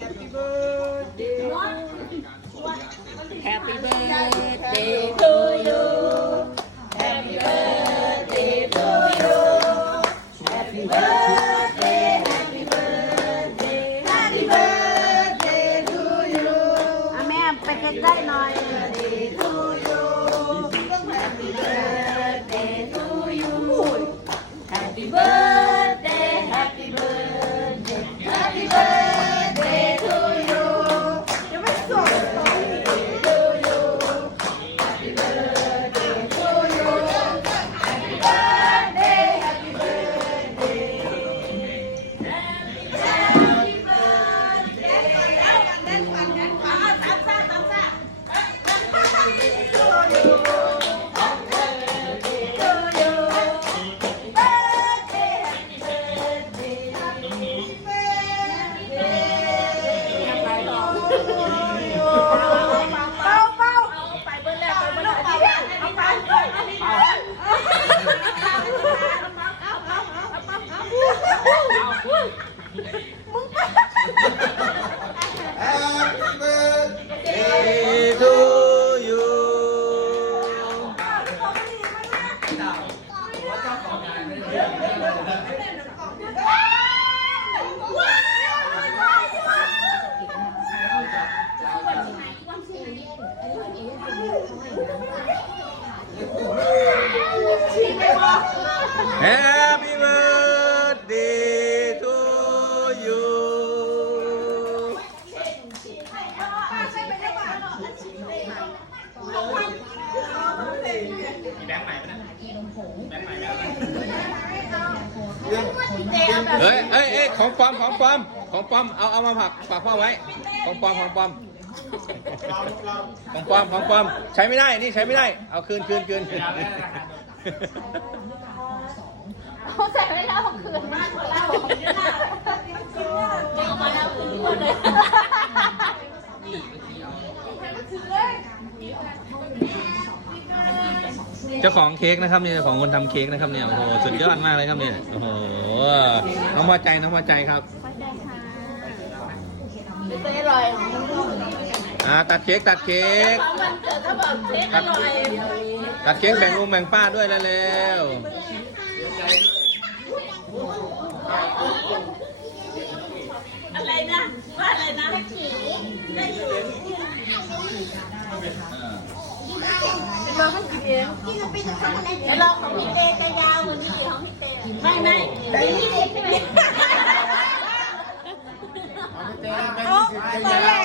Happy birthday Happy birthday to you Happy birthday to you Happy birthday Happy birthday Happy birthday to you อ่ะแม่ไปใกล้ๆหน่อย Birthday to you แฮปปี้เบิร์ดเดย์ทูยูเฮ้ยเอ้ยเอ้ยของปลอมของปลอมของปลอมเอาเอามาผักฝากพ่อไว้ ของปลอมของปลอมของปลอมของปลอมใช้ไม่ได้นี่ใช้ไม่ได้ เอาคืนคืนคืนคืน เขาใส่ไม่ได้ของคืนมากกว่าเราเอามาแล้วคืนหมดเลยเจ้าของเค้กนะครับเนี่ยของคนทำเค้กนะครับเนี่ยโอ้โหสุดยอดมากเลยครับเนี่ยโอ้โหน้องพอใจน้องพอใจครับไม่อร่อยอ่าตัดเค้กตัดเค้กวันเกิดถ้าบอกเค้กอร่อยตัดเค้กแบ่งลุงแบ่งป้าด้วยเร็วอะไรนะว่าอะไรนะเราต้องกินเองเดี๋ยวลองของพี่เตจะยาวเหมือนนี่ของพี่เตไม่ไม่นี่ใช่ไหมเอาตอนแรกๆสิบ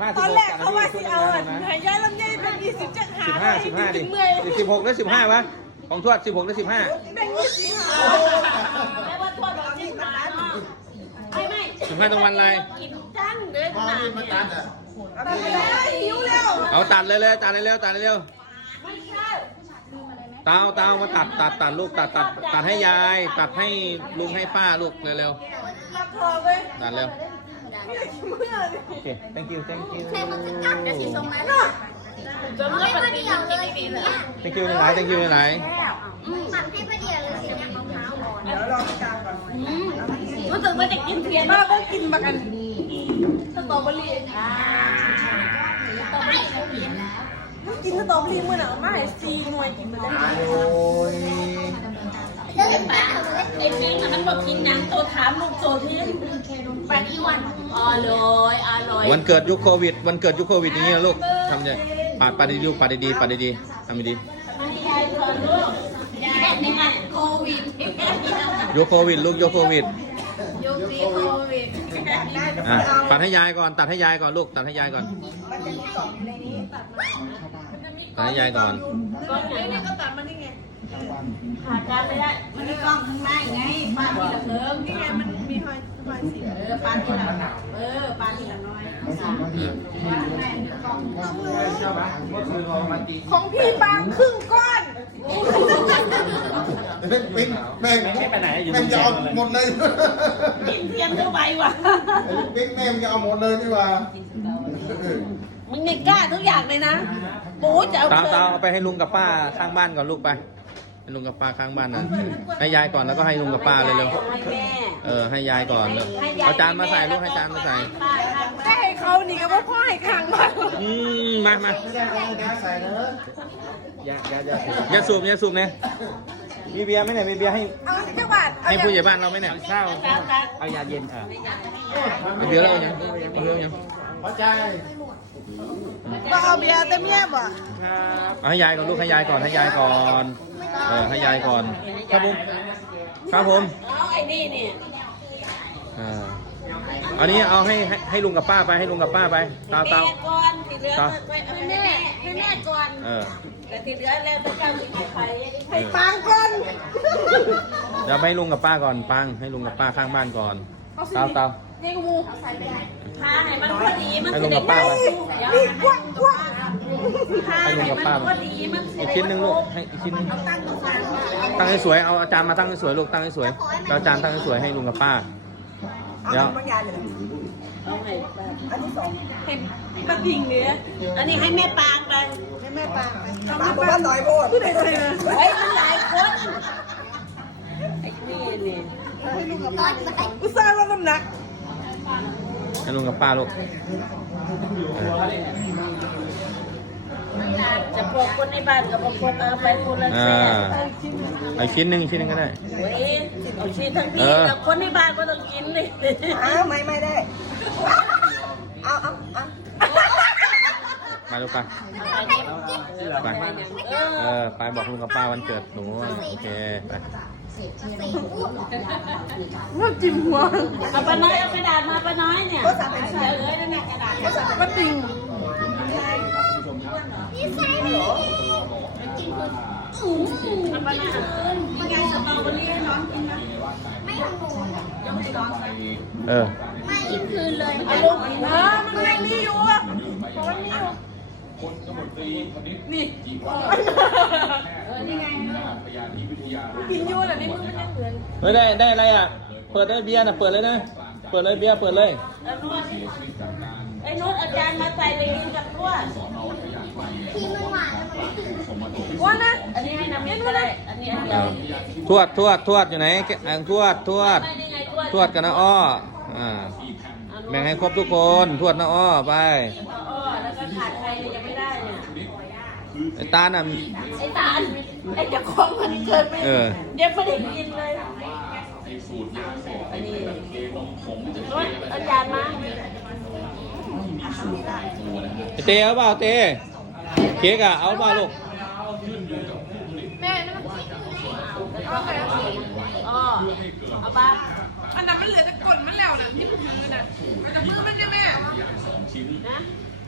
ห้าตอนแรกเขาว่าสิเอาอะหายใจลำไยเป็นยี่สิบจะหาสิบห้าสิบห้าดิสิบหกหรือสิบห้าวะของทวดสิบหกหรือสิบห้าเป็นยี่สิบหาแม่ว่าทวดบอกที่หาไม่ไม่สิบห้าตรงวันอะไรกินจังเลยขนาดเนี่ยตอนแรกหิวแล้วเอาตัดเลยเลยตัดเลยเร็วตัดเลยเร็วไม่ใช่เตาเตามาตัดตัดตัดลูกตัดตัดตัดให้ยาย ตัดให้ลุงให้ป้าลูกเร็วรับทองเลยๆตัดเร็ว โอเค thank you thank you จนเมื่อปฏิทินกินปีเลย thank you หลาย thank you หลายเดี๋ยวรอพี่การก่อนรู้สึกว่าจะกินเทียนมาเพิ่งกินมากันสตรอเบอรี่อ่ากินสตรอเบอรี่มื่อหนังมาให้ซีหน่วยกินมาแล้ว ได้โอ้ยไอ้เค้กมันบอกกินนังโตถามลูกโตที่ปานีวันอร่อยอร่อยวันเกิดยุคโควิด วันเกิดยุคโควิดอย่างนี้นะลูกทำยังปาดปาดดีๆลูกปาดดีๆปาดดีๆทำดีมันยายก่อนลูกยายนี่มันโควิดๆยุคโควิดลูกยุคโควิดยุคนี้โควิดอะตัดให้ยายก่อน ตัดให้ยายก่อนลูก ตัดให้ยายก่อนมันจะมีกล่องอยู่ในนี้ตัดมาตัดให้ยายก่อนกล่องนี้เนี่ยก็ตัดมานี่ไง ขาดการไม่ได้ มันมีกล้องข้างในไงป้าที่ละเพิ่มนี่ไงมันมีหอยหอยสีเออป้าที่ละเออป้าที่ละน้อยสามว่าข้างในมีกล้องของพี่บางครึ่งก้อนปิ๊งแม่งไม่ไปไหนอยู่แม่งจะเอาหมดเลยกินเทียนเข้าไปว่ะปิ๊งแม่งจะเอาหมดเลยนี่หว่ามึงนี่กล้าทุกอย่างเลยนะปูจะเอาตาเกิตานเอาไปให้ลุงกับป้าข้างบ้านก่อนลูกไปให้ ลุงกับป้าข้างบ้านนะให้ยายก่อนแล้วก็ให้ลุงกับป้าเร็วให้แม่ๆเออให้ยายก่อนเร็วเอาจานมาใส่ลูกให้จานมาใส่ป้าข้างนี่ก็ว่าพ่อให้ขังมาอืมมามาไม่ได้เอาน้ำใส่เนอะอย่าอย่าอย่าอย่าสูบอย่าสูบเนี่ยมีเบียร์ไหมเนี่ยมีเบียร์ให้เอาสิจังหวัดให้ผู้ใหญ่บ้านเราไหมเนี่ยเศร้าเศร้าครับเอายาเย็นอะมีเบียร์แล้วเอายังเอาเบียร์เอายังพอใจ ก็เอาเบียร์เต็มเมียบ่เอาให้ยายก่อนลูกให้ยายก่อนให้ยายก่อนเออให้ยายก่อนครับผมครับผมเอาไอ้นี่นี่อ่าอันนี้เอาให้ให้ให้ลุงกับป้าไปให้ลุงกับป้าไปตามตามแม่ก่อนที่เหลือไปเอาให้แม่ให้แม่ก่อนเออแต่ที่เหลือแล้วต้องการให้ใครให้ฟังก่อนเดี๋ยวไปให้ลุงกับป้าก่อนปังให้ลุงกับป้าข้างบ้านก่อนตามตา มเรียกงูทาให้มันพอดีมันให้ลุงกับป้าไปนี่กว้างกว้างทาให้มันพอดีมันอีกชิ้นหนึ่งลูกให้อีกชิ้นหนึงตั้งให้สวยเอาอาจารย์มาตั้งให้สวยลูกตั้งให้สวยเอาอาจารย์ตั้งให้สวยให้ลุงกับป้าเดี๋ยวเอาไงอันที่สองให้มาดิ่งเนี่ยอันนี้ให้แม่ปางไปให้แม่ปางปางบอกว่าต่อยโบดผู้ใดใดนะเฮ้ยมันหลายคนไอ้นี่นี่อุตส่าห์ลดน้ำหนัก ให้ลุงกับป้าลูกเออจะพวกคนในบ้านกับพวกคนเอาไปคนละอ่าแสนเอาอีกชิ้นหนึ่งอีกชิ้นหนึ่งก็ได้เว้ยเอาชีทั้งพี่เออกับคนในบ้านก็ต้องกินเลยอ้าวไม่ไม่ได้ เอาเอาเอามาลูกไปไปเอเอออไปบอกลุงกับป้าวันเกิดหนูโอเคไป ว่าจิ้มหัวเอาปาน้อยเอากระดาษมาปาน้อยเนี่ยเอาเลยนั่นน่ะกระดาษมาดิ่งเอาปลาน้อยมีการสตรอเบอรี่ให้น้องกินนะเออเอาลูกเออมันไม่มีอยู่อะบอ กว่ามีอยู่นี่กินอยู่แต่นี่มึงมันยังเหมือนเฮ้ยได้ได้อะไรอะ เปิดได้เบียร์นะเปิดเลยนะ เปิดเลยเบียร์เปิดเลยเอานวดไอ้นวดอาจารย์มาใส่เลยกินกับนวดว่านะ อันนี้ให้น้ำเม็ดก็ได้อันนี้อันเดีเอยวอทวดทวดทวดอยู่ไหนแกอ่างทวดทวดไม่ได้ไงนวดทวดกันนะอ้ออ่าแบ่งให้ครบทุกคน ทวดนะอ้อไปอ๋อแล้วก็ขาดใครเนี่ยยังไม่ได้เนี่ย ไอ้ตาน่ะ ไอ้ตาลไอ้เจ้าของมันเกิดไปเออ เดี๋ยวไม่ได้กินเลยอันนี้นวดอาจารย์มาไอ้เตเอาเปล่าเตเค้กอะเอาเปล่าลูกอ๋อเอาบ้าอันนั้นมันเหลือแต่กลมันแล้วน่ะที่มือน่ะมันจะมือมันจะแม่นะ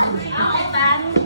ล